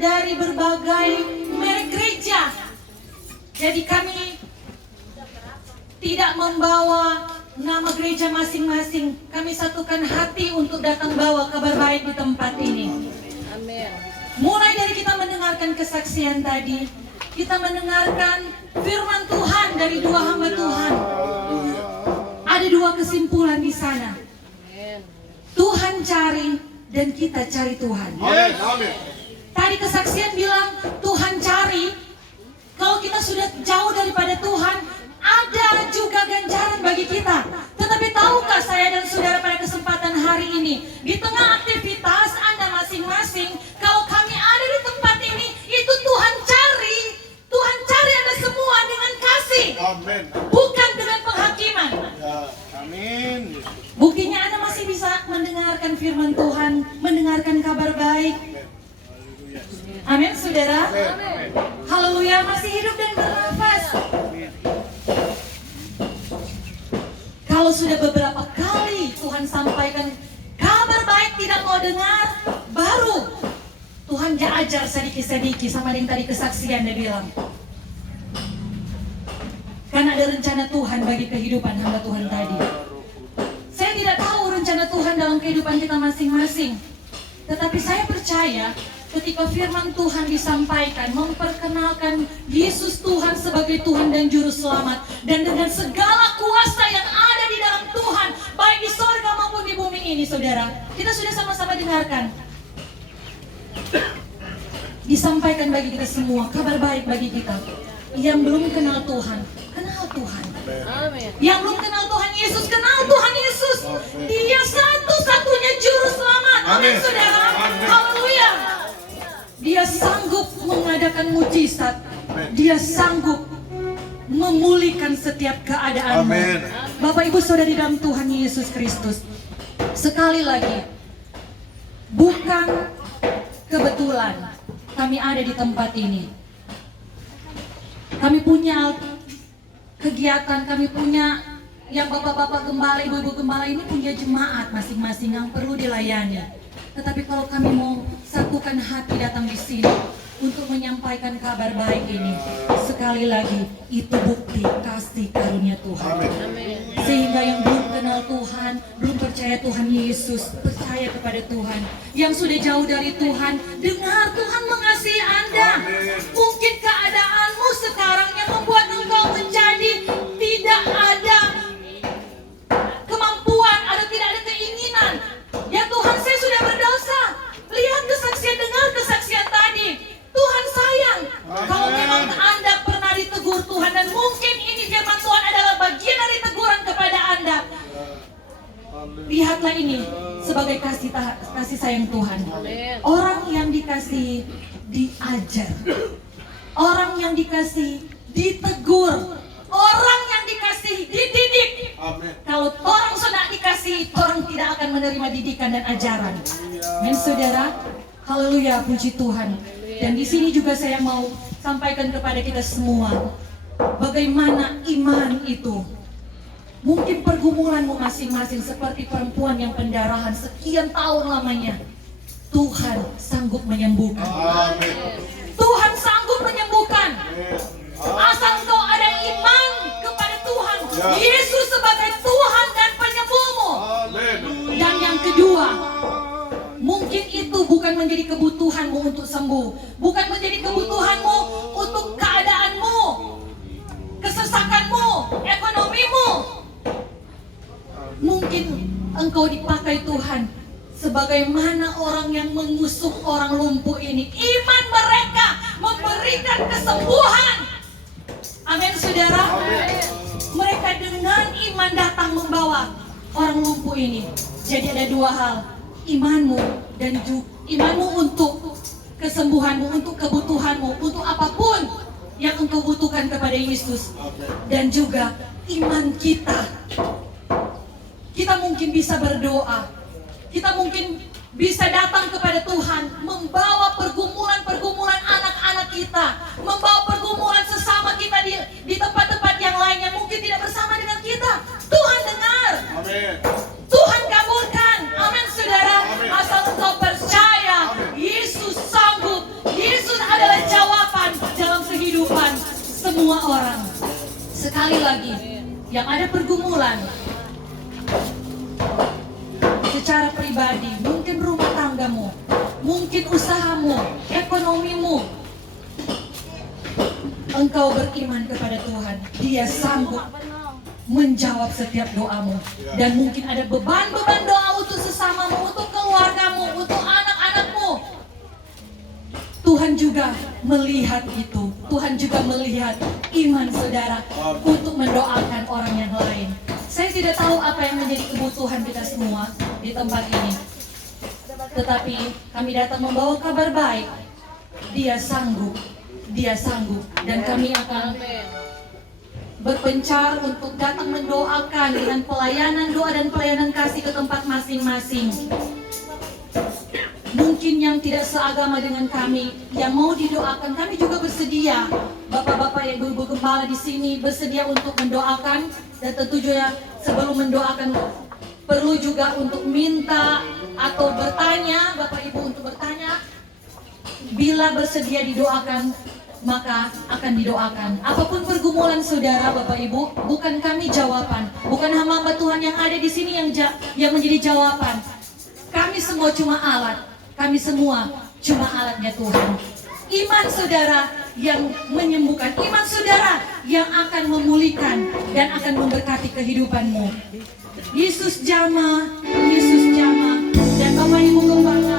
dari berbagai merek gereja. Jadi kami tidak membawa nama gereja masing-masing. Kami satukan hati untuk datang bawa kabar baik di tempat ini. Amin. Mulai dari kita mendengarkan kesaksian tadi, kita mendengarkan firman Tuhan dari dua hamba Tuhan. Ada dua kesimpulan di sana. Tuhan cari dan kita cari Tuhan. Tadi kesaksian bilang Tuhan cari. Kalau kita sudah jauh daripada Tuhan, ada juga ganjaran bagi kita. Tetapi tahukah saya dan saudara pada kesempatan hari ini, di tengah aktivitas Anda masing-masing, kalau kami ada di tempat ini, itu Tuhan cari. Tuhan cari Anda semua dengan kasih. Amin. Bukan dengan penghakiman. Ya, amin. Buktinya Anda masih bisa mendengarkan firman Tuhan, mendengarkan kabar baik. Amin, saudara. Amin. Haleluya, masih hidup dan bernafas. Kalau sudah beberapa kali Tuhan sampaikan kabar baik tidak mau dengar, baru Tuhan ajar sedikit-sedikit sama yang tadi kesaksian dia bilang. Karena ada rencana Tuhan bagi kehidupan hamba Tuhan tadi. Saya tidak tahu rencana Tuhan dalam kehidupan kita masing-masing. Tetapi saya percaya ketika firman Tuhan disampaikan, memperkenalkan Yesus Tuhan sebagai Tuhan dan Juru Selamat, dan dengan segala kuasa yang ada di dalam Tuhan, baik di sorga maupun di bumi ini, saudara, kita sudah sama-sama dengarkan. Disampaikan bagi kita semua, kabar baik bagi kita. Yang belum kenal Tuhan, kenal Tuhan. Amin. Yang belum kenal Tuhan Yesus, kenal Tuhan Yesus. Dia satu-satunya Juru Selamat. Amin, saudara. Haleluya. Dia sanggup mengadakan mujizat. Dia sanggup memulihkan setiap keadaanmu. Amin. Bapak Ibu Saudara di dalam Tuhan Yesus Kristus, sekali lagi, bukan kebetulan kami ada di tempat ini. Kami punya kegiatan, kami punya yang bapak-bapak gembala, ibu-ibu gembala ini punya jemaat masing-masing yang perlu dilayani. Tetapi kalau kami mau satukan hati datang di sini untuk menyampaikan kabar baik ini, sekali lagi itu bukti kasih karunia Tuhan. Sehingga yang belum kenal Tuhan, belum percaya Tuhan Yesus, percaya kepada Tuhan. Yang sudah jauh dari Tuhan, dengar Tuhan mengasihi Anda. Mungkin keadaanmu sekarang yang membuat engkau menjadi tidak ada kemampuan atau tidak ada keinginan. Ya Tuhan, saya sudah berdosa. Lihat kesaksian, dengar kesaksian tadi. Tuhan sayang. Kalau memang Anda pernah ditegur Tuhan, dan mungkin ini firman Tuhan adalah bagian dari teguran kepada Anda, lihatlah ini sebagai kasih sayang Tuhan. Orang yang dikasih diajar, orang yang dikasih ditegur, orang yang dikasih dididik. Amin. Kalau orang sudah dikasih, orang tidak akan menerima didikan dan ajaran. Amin, saudara. Haleluya, puji Tuhan. Dan di sini juga saya mau sampaikan kepada kita semua, bagaimana iman itu. Mungkin pergumulanmu masing-masing seperti perempuan yang pendarahan sekian tahun lamanya. Tuhan sanggup menyembuhkan. Amin. Tuhan sanggup menyembuhkan. Asal kau ada iman kepada Tuhan, Yesus sebagai Tuhan dan penyembuhmu. Amin. Dan yang kedua, mungkin itu bukan menjadi kebutuhanmu untuk sembuh, bukan menjadi kebutuhanmu untuk keadaanmu, kesesakanmu, ekonomimu. Mungkin engkau dipakai Tuhan sebagaimana orang yang mengusuk orang lumpuh ini. Iman mereka memberikan kesembuhan. Amin, saudara. Mereka dengan iman datang membawa orang lumpuh ini. Jadi ada dua hal, imanmu dan imanmu untuk kesembuhanmu, untuk kebutuhanmu, untuk apapun yang engkau butuhkan kepada Yesus. Dan juga iman kita. Kita mungkin bisa berdoa, kita mungkin bisa datang kepada Tuhan, membawa pergumulan-pergumulan anak-anak kita, membawa pergumulan sesama kita di tempat-tempat yang lainnya mungkin tidak bersama dengan kita. Tuhan dengar. Amin. Tuhan kabulkan. Amin, saudara. Asal engkau percaya, Yesus sanggup, Yesus sekali lagi, yang ada pergumulan secara pribadi, mungkin rumah tanggamu, mungkin usahamu, ekonomimu, engkau beriman kepada Tuhan, Dia sanggup menjawab setiap doamu. Dan mungkin ada beban-beban doa untuk sesamamu, untuk keluargamu, untuk anak-anakmu. Tuhan juga melihat itu. Tuhan juga melihat iman saudara untuk mendoakan orang yang lain. Saya tidak tahu apa yang menjadi kebutuhan kita semua di tempat ini. Tetapi kami datang membawa kabar baik. Dia sanggup. Dia sanggup. Dan kami akan berpencar untuk datang mendoakan dengan pelayanan doa dan pelayanan kasih ke tempat masing-masing. Mungkin yang tidak seagama dengan kami, yang mau didoakan, kami juga bersedia. Bapak-bapak, ibu-ibu gembala di sini bersedia untuk mendoakan. Dan tentunya sebelum mendoakan perlu juga untuk minta atau bertanya, Bapak Ibu untuk bertanya. Bila bersedia didoakan, maka akan didoakan. Apapun pergumulan saudara, Bapak Ibu, bukan kami jawaban, bukan hamba Tuhan yang ada di sini yang menjadi jawaban. Kami semua cuma alat. Kami semua cuma alatnya Tuhan. Iman saudara yang menyembuhkan, iman saudara yang akan memulihkan dan akan memberkati kehidupanmu. Yesus jamah, Yesus jamah. Dan Bapak Ibu gembala